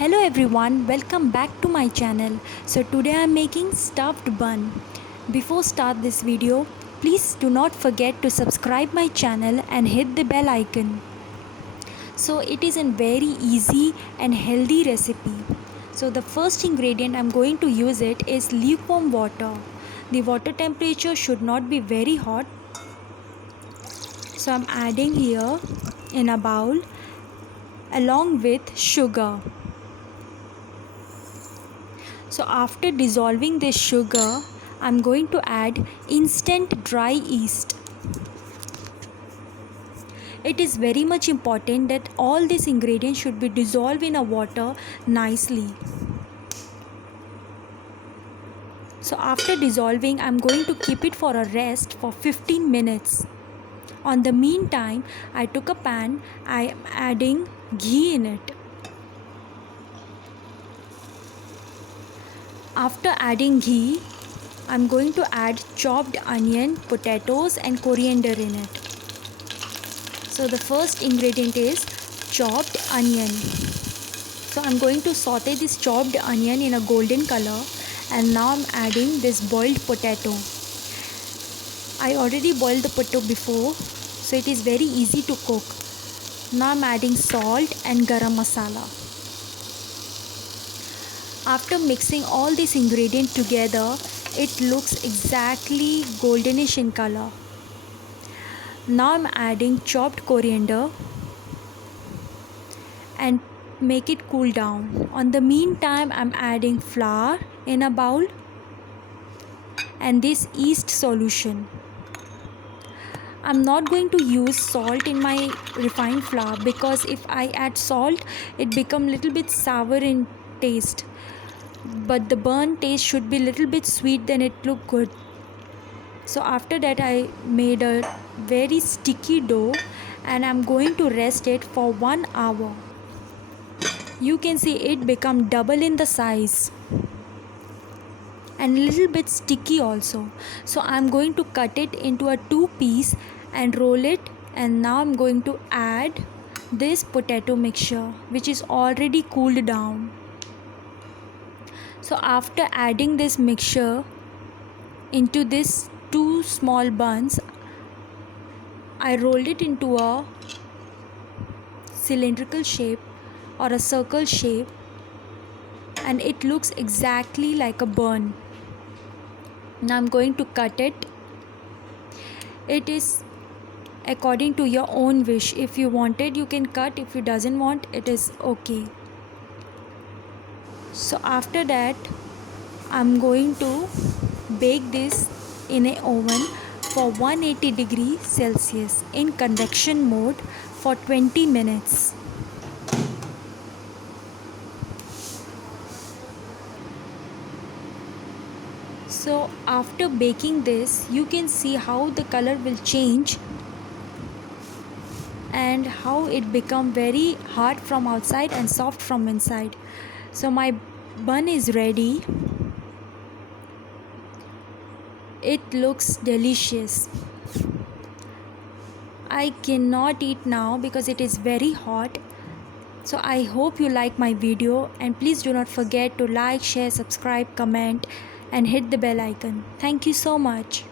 Hello everyone, welcome back to my channel. So today I am making stuffed bun. Before start this video, please do not forget to subscribe my channel and hit the bell icon. So it is a very easy and healthy recipe. So the first ingredient I am going to use it is lukewarm water. The water temperature should not be very hot. So I am adding here in a bowl along with sugar. So after dissolving this sugar, I'm going to add instant dry yeast. It is very much important that all these ingredients should be dissolved in a water nicely. So after dissolving, I'm going to keep it for a rest for 15 minutes. On the meantime, I took a pan, I am adding ghee in it. After adding ghee, I'm going to add chopped onion, potatoes and coriander in it. So the first ingredient is chopped onion. So I'm going to saute this chopped onion in a golden color, and now I'm adding this boiled potato. I already boiled the potato before, so it is very easy to cook. Now I'm adding salt and garam masala. After mixing all these ingredients together, it looks exactly goldenish in color. Now I'm adding chopped coriander and make it cool down. On the meantime, I'm adding flour in a bowl and this yeast solution. I'm not going to use salt in my refined flour because if I add salt, it becomes little bit sour in taste. But the burnt taste should be little bit sweet, then it look good. So after that I made a very sticky dough and I'm going to rest it for 1 hour. You can see it become double in the size and little bit sticky also. So I'm going to cut it into a 2 piece and roll it, and now I'm going to add this potato mixture which is already cooled down. So after adding this mixture into this 2 small buns, I rolled it into a cylindrical shape or a circle shape, and it looks exactly like a bun. Now I'm going to cut it. It is according to your own wish. If you want it, you can cut. If you doesn't want, it is okay. So after that, I'm going to bake this in an oven for 180 degrees Celsius in convection mode for 20 minutes. So after baking this, you can see how the color will change and how it become very hard from outside and soft from inside. So my bun is ready. It looks delicious. I cannot eat now because it is very hot. So I hope you like my video, and please do not forget to like, share, subscribe, comment and hit the bell icon. Thank you so much.